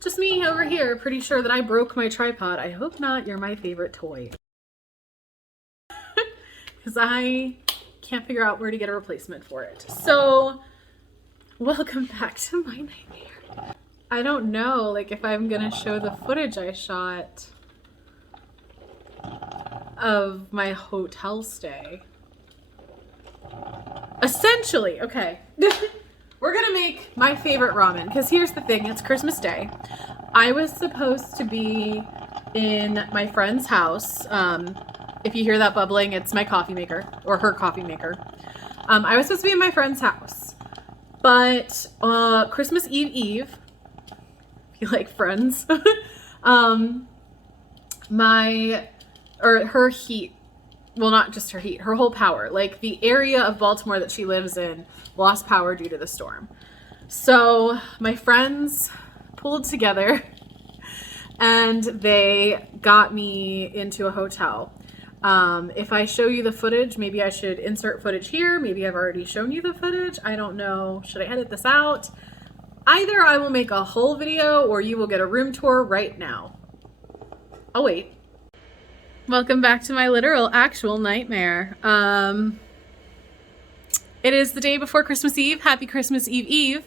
Just me over here, pretty sure that I broke my tripod. I hope not. You're my favorite toy. Because I can't figure out where to get a replacement for it. So, welcome back to my nightmare. I don't know, like, if I'm gonna show the footage I shot of my hotel stay. Essentially, okay. We're gonna make my favorite ramen, because here's the thing, it's Christmas Day. I was supposed to be in my friend's house. If you hear that bubbling, it's my coffee maker, or her coffee maker. I was supposed to be in my friend's house, but Christmas Eve, if you like Friends, her heat, well, not just her heat, her whole power, like the area of Baltimore that she lives in lost power due to the storm. So my friends pulled together and they got me into a hotel. If I show you the footage, maybe I should insert footage here. Maybe I've already shown you the footage. I don't know. Should I edit this out? Either I will make a whole video or you will get a room tour right now. I'll wait. Welcome back to my literal actual nightmare. It is the day before Christmas Eve. Happy Christmas Eve Eve.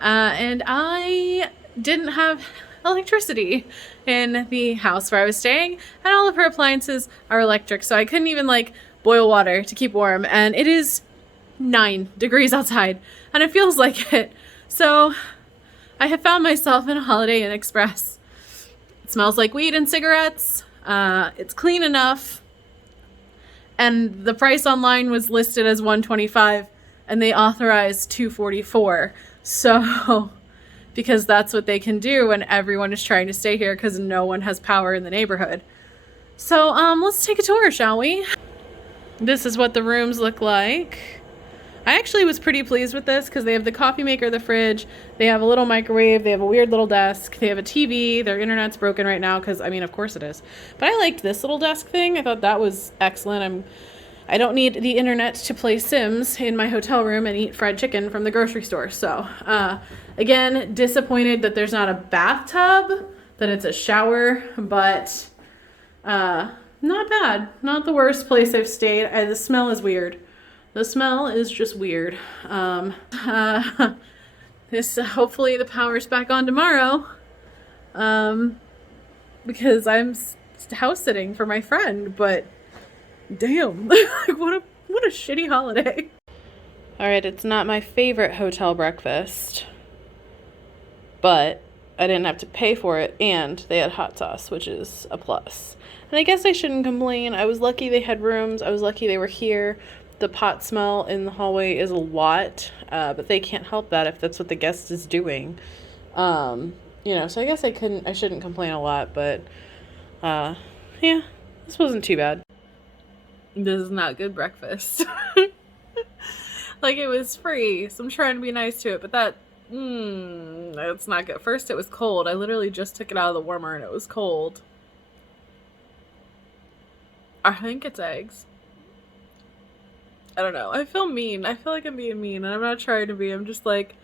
And I didn't have electricity in the house where I was staying, and all of her appliances are electric, so I couldn't even like boil water to keep warm, and it is 9 degrees outside and it feels like it. So I have found myself in a Holiday Inn Express. It smells like weed and cigarettes. It's clean enough, and the price online was listed as $125 and they authorized $244. So because that's what they can do when everyone is trying to stay here because no one has power in the neighborhood. So let's take a tour, shall we? This is what the rooms look like. I actually was pretty pleased with this because they have the coffee maker, the fridge, they have a little microwave, they have a weird little desk, they have a TV, their internet's broken right now because, I mean, of course it is. But I liked this little desk thing. I thought that was excellent. I don't need the internet to play Sims in my hotel room and eat fried chicken from the grocery store. So, again, disappointed that there's not a bathtub, that it's a shower, but not bad. Not the worst place I've stayed. The smell is weird. The smell is just weird. Hopefully the power's back on tomorrow, because I'm house sitting for my friend, but damn, what a shitty holiday. All right, it's not my favorite hotel breakfast, but I didn't have to pay for it, and they had hot sauce, which is a plus. And I guess I shouldn't complain. I was lucky they had rooms. I was lucky they were here. The pot smell in the hallway is a lot, but they can't help that if that's what the guest is doing. So I guess I shouldn't complain a lot, but yeah, this wasn't too bad. This is not good breakfast. Like, it was free, so I'm trying to be nice to it, but that's not good. First, it was cold. I literally just took it out of the warmer and it was cold. I think it's eggs. I don't know. I feel mean. I feel like I'm being mean, and I'm not trying to be. I'm just like,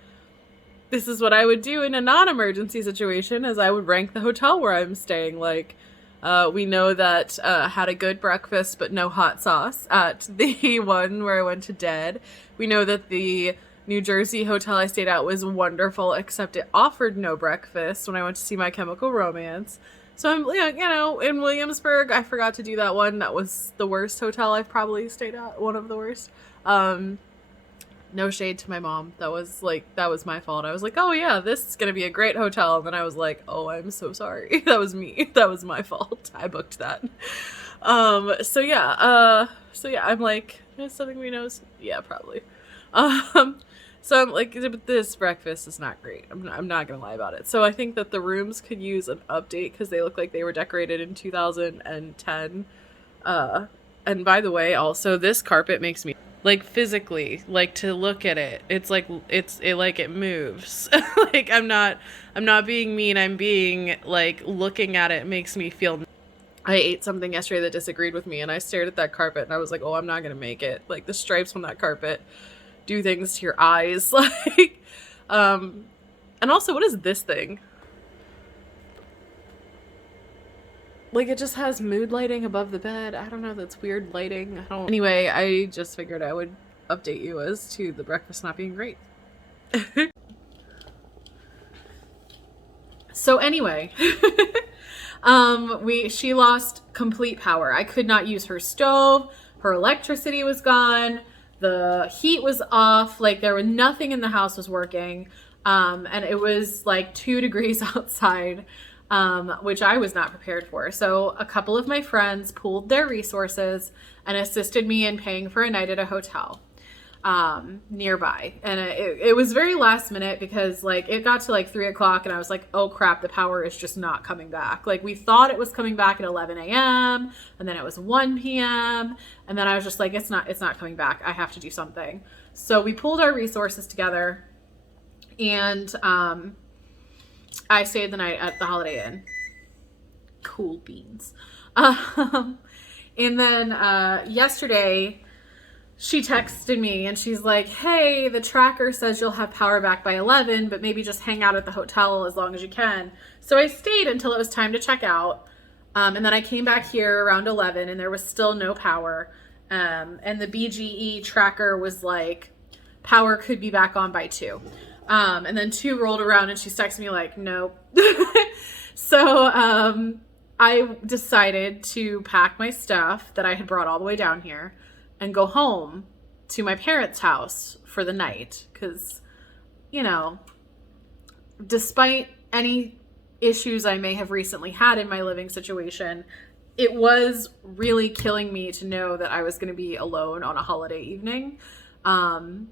this is what I would do in a non-emergency situation, as I would rank the hotel where I'm staying. Like, we know that had a good breakfast but no hot sauce at the one where I went to Dead. We know that the New Jersey hotel I stayed at was wonderful, except it offered no breakfast when I went to see My Chemical Romance. So I'm, in Williamsburg, I forgot to do that one. That was the worst hotel I've probably stayed at. One of the worst. No shade to my mom. That was my fault. I was like, oh yeah, this is going to be a great hotel. And then I was like, oh, I'm so sorry. That was me. That was my fault. I booked that. So yeah, I'm like, is something we know? Yeah, probably. So I'm like, this breakfast is not great. I'm not gonna lie about it. So I think that the rooms could use an update because they look like they were decorated in 2010. And by the way, also this carpet makes me like physically like to look at it. It's like it moves. Like I'm not being mean. I'm being like, looking at it makes me feel. I ate something yesterday that disagreed with me, and I stared at that carpet and I was like, oh, I'm not gonna make it. Like, the stripes on that carpet do things to your eyes. Like, and also, what is this thing? Like, it just has mood lighting above the bed. I don't know, that's weird lighting. Anyway, I just figured I would update you as to the breakfast not being great. So anyway, she lost complete power. I could not use her stove. Her electricity was gone. The heat was off. Like, there was nothing in the house was working. And it was like 2 degrees outside, which I was not prepared for. So a couple of my friends pooled their resources and assisted me in paying for a night at a hotel nearby. And it was very last minute because like it got to like 3 o'clock and I was like, oh crap, the power is just not coming back. Like, we thought it was coming back at 11 a.m. and then it was 1 p.m. and then I was just like, it's not coming back. I have to do something. So we pooled our resources together and I stayed the night at the Holiday Inn. Cool beans. And then yesterday she texted me and she's like, hey, the tracker says you'll have power back by 11, but maybe just hang out at the hotel as long as you can. So I stayed until it was time to check out. And then I came back here around 11 and there was still no power. And the BGE tracker was like, power could be back on by 2. And then 2 rolled around and she texted me like, nope. So I decided to pack my stuff that I had brought all the way down here and go home to my parents' house for the night. Because, you know, despite any issues I may have recently had in my living situation, it was really killing me to know that I was going to be alone on a holiday evening. And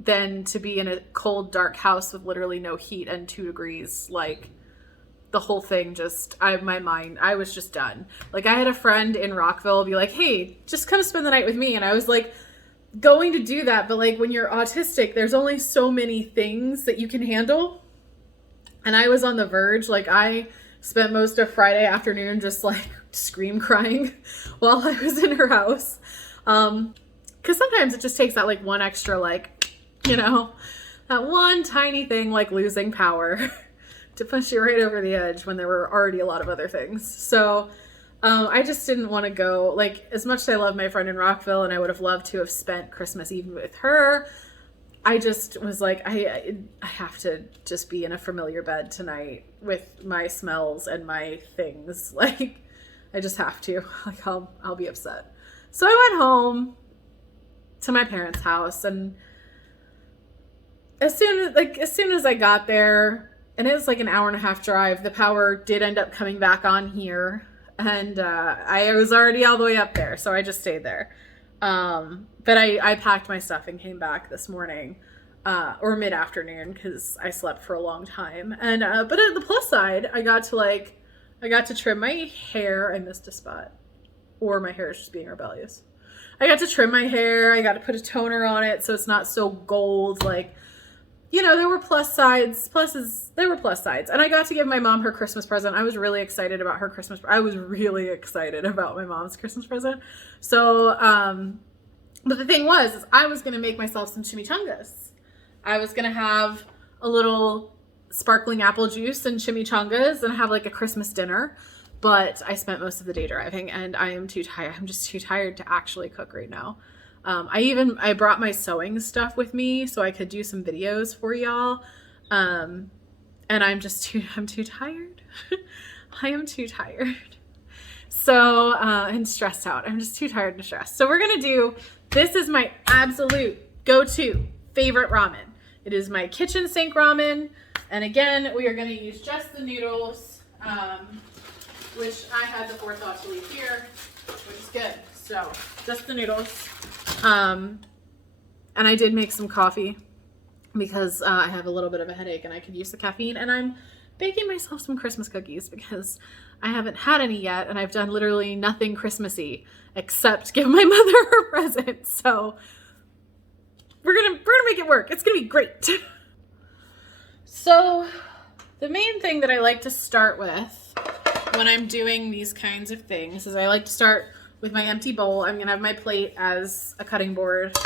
then to be in a cold, dark house with literally no heat and 2 degrees, like, the whole thing just, I was just done. Like, I had a friend in Rockville be like, hey, just come spend the night with me. And I was like, going to do that. But like, when you're autistic, there's only so many things that you can handle. And I was on the verge. Like, I spent most of Friday afternoon just like scream crying while I was in her house. Cause sometimes it just takes that like one extra, like, you know, that one tiny thing, like losing power to push you right over the edge when there were already a lot of other things. So I just didn't want to go. Like, as much as I love my friend in Rockville and I would have loved to have spent Christmas Eve with her, I just was like, I have to just be in a familiar bed tonight with my smells and my things. Like, I just have to. Like, I'll be upset. So I went home to my parents' house, and as soon as I got there, and it was like an hour and a half drive, the power did end up coming back on here. And I was already all the way up there, so I just stayed there. But I packed my stuff and came back this morning, or mid-afternoon, because I slept for a long time. And but at the plus side, I got to trim my hair. I missed a spot. Or my hair is just being rebellious. I got to trim my hair. I got to put a toner on it so it's not so gold, like, you know, there were plus sides. And I got to give my mom her Christmas present. I was really excited about her Christmas. I was really excited about my mom's Christmas present. So, but the thing was, is I was going to make myself some chimichangas. I was going to have a little sparkling apple juice and chimichangas and have like a Christmas dinner. But I spent most of the day driving and I am too tired. I'm just too tired to actually cook right now. I brought my sewing stuff with me so I could do some videos for y'all. And I'm too tired. I am too tired. So, and stressed out. I'm just too tired and stressed. So this is my absolute go-to favorite ramen. It is my kitchen sink ramen. And again, we are going to use just the noodles, which I had the forethought to leave here, which is good. So just the noodles. And I did make some coffee because I have a little bit of a headache and I could use the caffeine, and I'm baking myself some Christmas cookies because I haven't had any yet, and I've done literally nothing Christmassy except give my mother her present. So we're gonna make it work. It's gonna be great. So the main thing that I like to start with when I'm doing these kinds of things is I like to start with my empty bowl. I'm gonna have my plate as a cutting board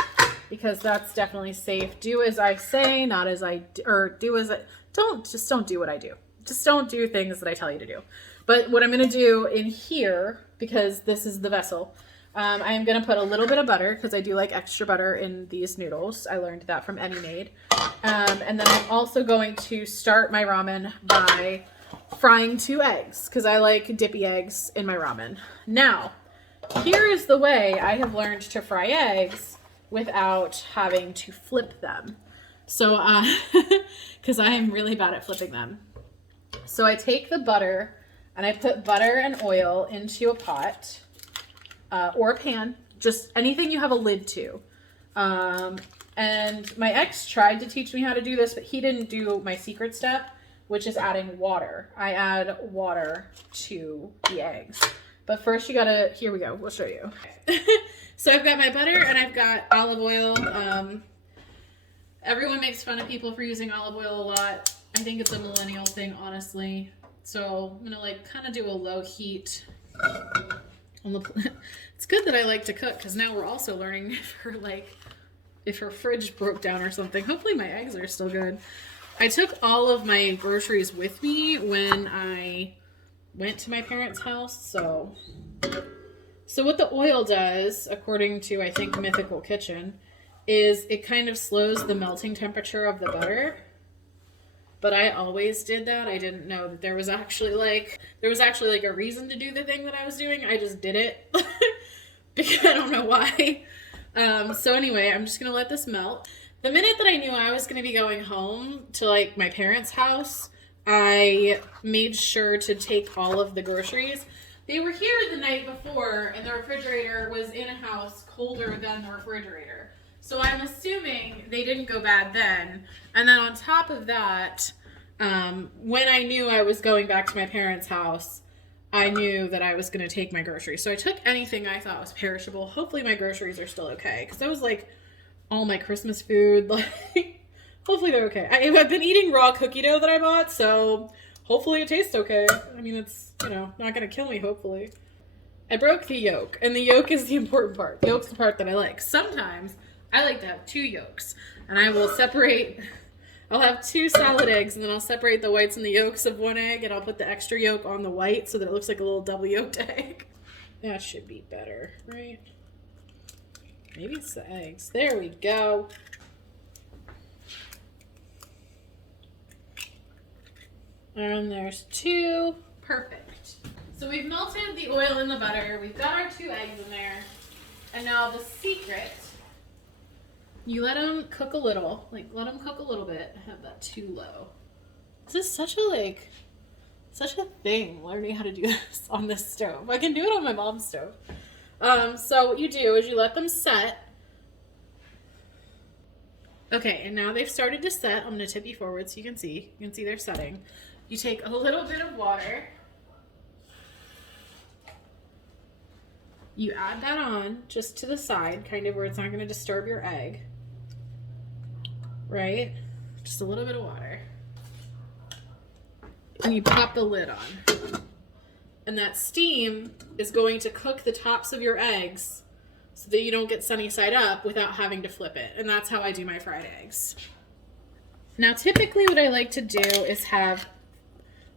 because that's definitely safe. Do as I say, not as I do, or do as I don't do what I do. just don't do things that I tell you to do. But what I'm going to do in here, because this is the vessel, I am going to put a little bit of butter, because I do like extra butter in these noodles. I learned that from Any Maid. And then I'm also going to start my ramen by frying 2 eggs, because I like dippy eggs in my ramen. Now, here is the way I have learned to fry eggs without having to flip them. So, because I am really bad at flipping them. So I take the butter and I put butter and oil into a pot or a pan, just anything you have a lid to. And my ex tried to teach me how to do this, but he didn't do my secret step, which is adding water. I add water to the eggs. But first you gotta, here we go, we'll show you. So I've got my butter and I've got olive oil. Everyone makes fun of people for using olive oil a lot. I think it's a millennial thing, honestly. So I'm gonna like kind of do a low heat on the. It's good that I like to cook, because now we're also learning if her fridge broke down or something. Hopefully my eggs are still good. I took all of my groceries with me when I went to my parents' house. So what the oil does, according to I think Mythical Kitchen, is it kind of slows the melting temperature of the butter. But I always did that. I didn't know that there was actually like a reason to do the thing that I was doing. I just did it. Because I don't know why. So anyway, I'm just going to let this melt. The minute that I knew I was going to be going home to like my parents' house, I made sure to take all of the groceries. They were here the night before and the refrigerator was in a house colder than the refrigerator. So I'm assuming they didn't go bad then. And then on top of that, when I knew I was going back to my parents' house, I knew that I was going to take my groceries. So I took anything I thought was perishable. Hopefully my groceries are still okay. Because that was like all my Christmas food. Like, hopefully they're okay. I've been eating raw cookie dough that I bought. So hopefully it tastes okay. I mean, it's, not going to kill me, hopefully. I broke the yolk. And the yolk is the important part. The yolk's the part that I like. Sometimes I like to have 2 yolks, and I will I'll have 2 solid eggs, and then I'll separate the whites and the yolks of 1 egg, and I'll put the extra yolk on the white so that it looks like a little double yolked egg. That should be better, right? Maybe it's the eggs. There we go. And there's 2. Perfect. So we've melted the oil in the butter. We've got our 2 eggs in there. And now the secret, you let them cook a little, let them cook a little bit. I have that too low. This is such a thing, learning how to do this on this stove. I can do it on my mom's stove. So what you do is you let them set. Okay, and now they've started to set. I'm going to tip you forward so you can see. You can see they're setting. You take a little bit of water. You add that on just to the side, kind of where it's not going to disturb your egg. Right? Just a little bit of water. And you pop the lid on. And that steam is going to cook the tops of your eggs so that you don't get sunny side up without having to flip it. And that's how I do my fried eggs. Now, typically what I like to do is have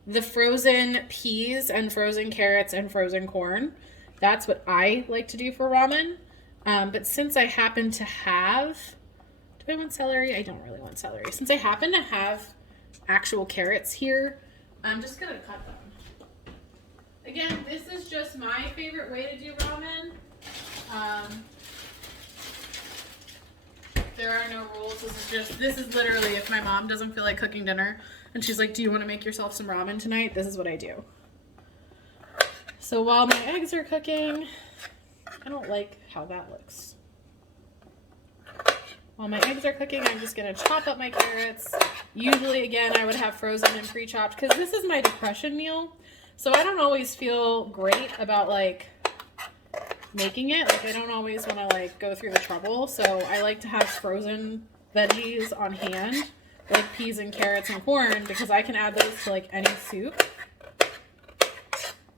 the frozen peas and frozen carrots and frozen corn. That's what I like to do for ramen. But since I happen to have... Do I want celery? I don't really want celery. Since I happen to have actual carrots here, I'm just going to cut them. Again, this is just my favorite way to do ramen. There are no rules. This is literally if my mom doesn't feel like cooking dinner and she's like, do you want to make yourself some ramen tonight? This is what I do. So while my eggs are cooking, I don't like how that looks. While my eggs are cooking, I'm just going to chop up my carrots. Usually, again, I would have frozen and pre-chopped because this is my depression meal. So I don't always feel great about, making it. I don't always want to, go through the trouble. So I like to have frozen veggies on hand, like peas and carrots and corn, because I can add those to, any soup.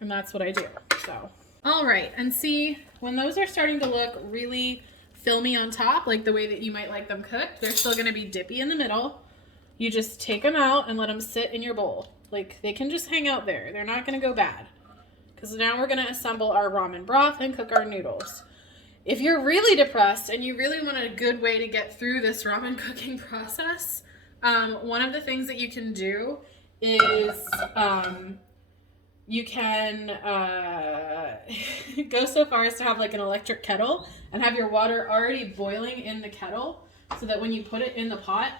And that's what I do. So, all right. And see, when those are starting to look really filmy on top, like the way that you might like them cooked, they're still going to be dippy in the middle. you just take them out and let them sit in your bowl. Like, they can just hang out there. They're not going to go bad. Because now we're going to assemble our ramen broth and cook our noodles. If you're really depressed and you really want a good way to get through this ramen cooking process, one of the things that you can do is you can go so far as to have like an electric kettle and have your water already boiling in the kettle so that when you put it in the pot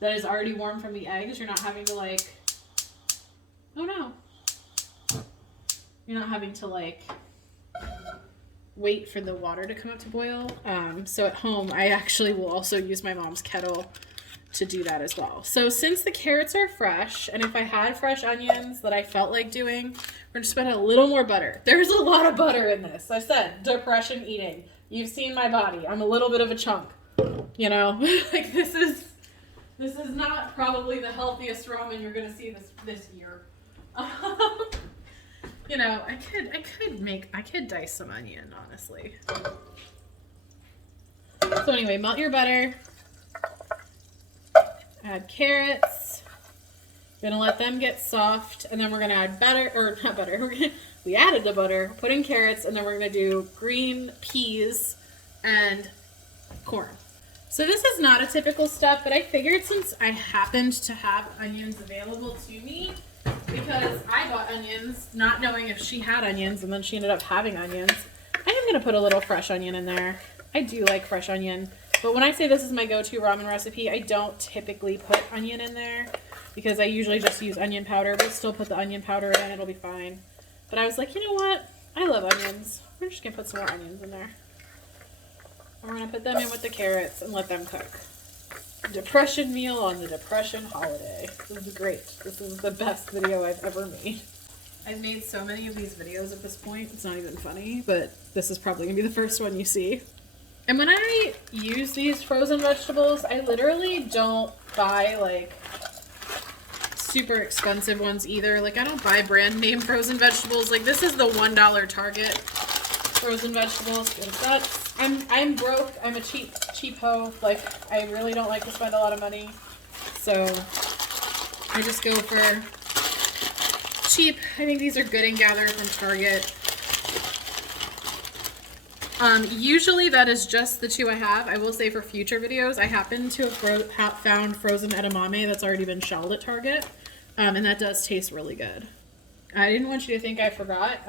that is already warm from the eggs, you're not having to like, oh no. You're not having to like wait for the water to come up to boil. So at home, I actually will also use my mom's kettle to do that as well. So since the carrots are fresh, and if I had fresh onions that I felt like doing, we're just gonna put a little more butter. There's a lot of butter in this. I said depression eating. You've seen my body. I'm a little bit of a chunk. You know, like this is not probably the healthiest ramen you're gonna see this year. You know, I could dice some onion, honestly. So anyway, melt your butter. Add carrots. We're gonna let them get soft, and then we're gonna add butter, or not butter. We added the butter, put in carrots, and then we're gonna do green peas and corn. So this is not a typical step, but I figured since I happened to have onions available to me, because I bought onions not knowing if she had onions, and then she ended up having onions, I am gonna put a little fresh onion in there. I do like fresh onion. But when I say this is my go-to ramen recipe, I don't typically put onion in there because I usually just use onion powder, but still put the onion powder in, it'll be fine. But I was like, you know what? I love onions. We're just gonna put some more onions in there. And we're gonna put them in with the carrots and let them cook. Depression meal on the depression holiday. This is great. This is the best video I've ever made. I've made so many of these videos at this point, it's not even funny, but this is probably gonna be the first one you see. And when I use these frozen vegetables, I literally don't buy like super expensive ones either. Like I don't buy brand name frozen vegetables. Like this is the $1 Target frozen vegetables. I'm broke. I'm a cheap hoe. Like I really don't like to spend a lot of money. So I just go for cheap. I think these are Good and Gather from Target. Usually that is just the two I have. I will say for future videos, I happen to have found frozen edamame that's already been shelled at Target, and that does taste really good. I didn't want you to think I forgot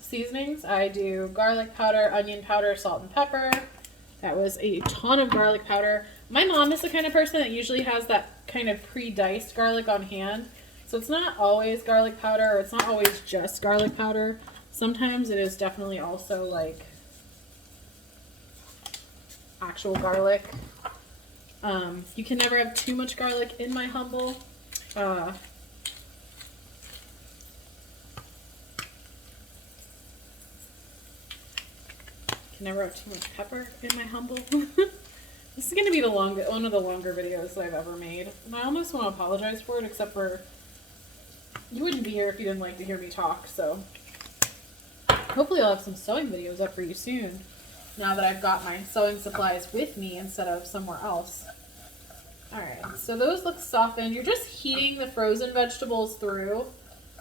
seasonings. I do garlic powder, onion powder, salt and pepper. That was a ton of garlic powder. My mom is the kind of person that usually has that kind of pre-diced garlic on hand, so it's not always garlic powder, or it's not always just garlic powder. Sometimes it is definitely also like actual garlic. You can never have too much garlic in my humble. Can never have too much pepper in my humble. This is going to be one of the longer videos that I've ever made. And I almost want to apologize for it, except for you wouldn't be here if you didn't like to hear me talk, so hopefully I'll have some sewing videos up for you soon. Now that I've got my sewing supplies with me instead of somewhere else. Alright, so those look softened. You're just heating the frozen vegetables through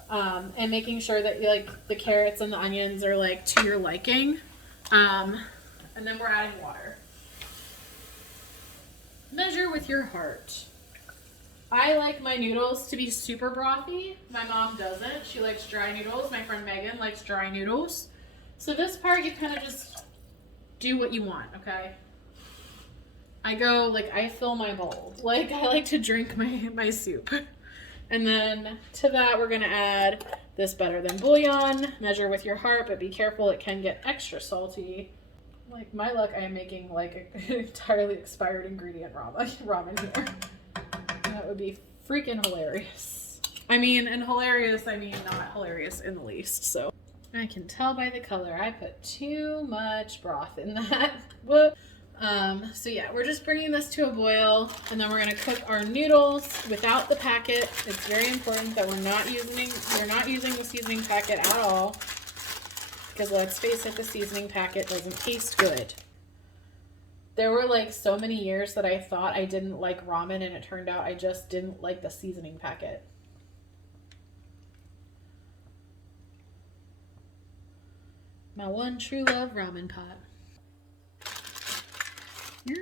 and making sure that like the carrots and the onions are like to your liking. And then we're adding water. Measure with your heart. I like my noodles to be super brothy. My mom doesn't. She likes dry noodles. My friend Megan likes dry noodles. So this part you kind of just do what you want, okay? I fill my bowl. Like, I like to drink my soup. And then to that, we're gonna add this better than bouillon. Measure with your heart, but be careful, it can get extra salty. Like, my luck, I am making like an entirely expired ingredient ramen here. That would be freaking hilarious. I mean, and hilarious, I mean not hilarious in the least, so. I can tell by the color I put too much broth in that. So yeah, we're just bringing this to a boil, and then we're gonna cook our noodles without the packet. It's very important that we're not using the seasoning packet at all, because let's face it, the seasoning packet doesn't taste good. There were like so many years that I thought I didn't like ramen, and it turned out I just didn't like the seasoning packet. My one true love ramen pot. Yeah.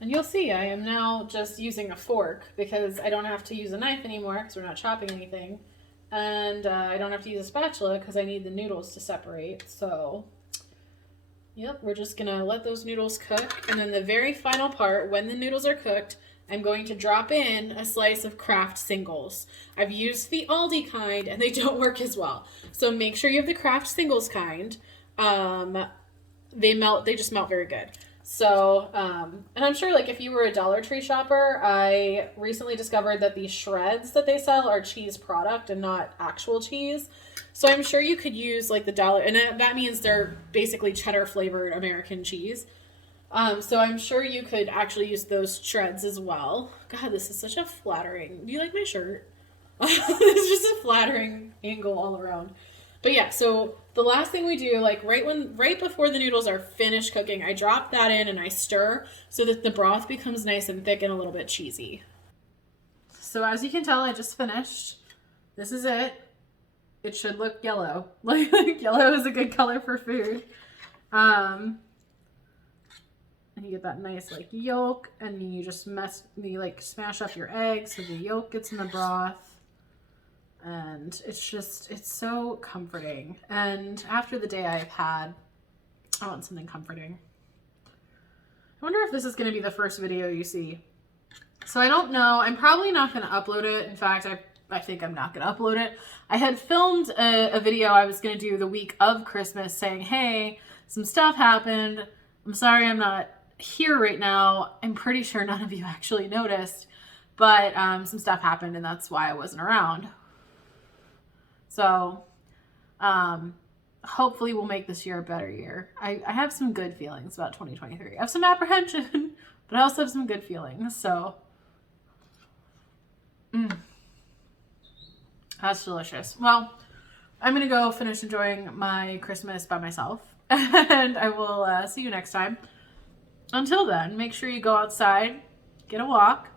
And you'll see I am now just using a fork because I don't have to use a knife anymore because we're not chopping anything. And I don't have to use a spatula because I need the noodles to separate. So, yep, we're just going to let those noodles cook. And then the very final part, when the noodles are cooked, I'm going to drop in a slice of Kraft singles. I've used the Aldi kind and they don't work as well. So make sure you have the Kraft singles kind. They just melt very good. So, and I'm sure like if you were a Dollar Tree shopper, I recently discovered that these shreds that they sell are cheese product and not actual cheese. So I'm sure you could use like the dollar, and that means they're basically cheddar flavored American cheese. So I'm sure you could actually use those shreds as well. God, this is such a flattering. Do you like my shirt? It's just a flattering angle all around. But yeah, so the last thing we do, like right before the noodles are finished cooking, I drop that in and I stir so that the broth becomes nice and thick and a little bit cheesy. So as you can tell, I just finished. This is it. It should look yellow. Like yellow is a good color for food. And you get that nice like yolk, and you just smash up your eggs so the yolk gets in the broth. And it's so comforting. And after the day I've had, I want something comforting. I wonder if this is going to be the first video you see. So I don't know. I'm probably not going to upload it. In fact, I think I'm not going to upload it. I had filmed a video I was going to do the week of Christmas saying, hey, some stuff happened. I'm sorry I'm not here right now. I'm pretty sure none of you actually noticed. But some stuff happened, and that's why I wasn't around. So, hopefully we'll make this year a better year. I have some good feelings about 2023. I have some apprehension, but I also have some good feelings. So, that's delicious. Well, I'm going to go finish enjoying my Christmas by myself, and I will see you next time. Until then, make sure you go outside, get a walk,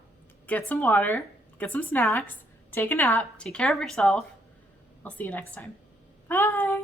get some water, get some snacks, take a nap, take care of yourself. I'll see you next time. Bye.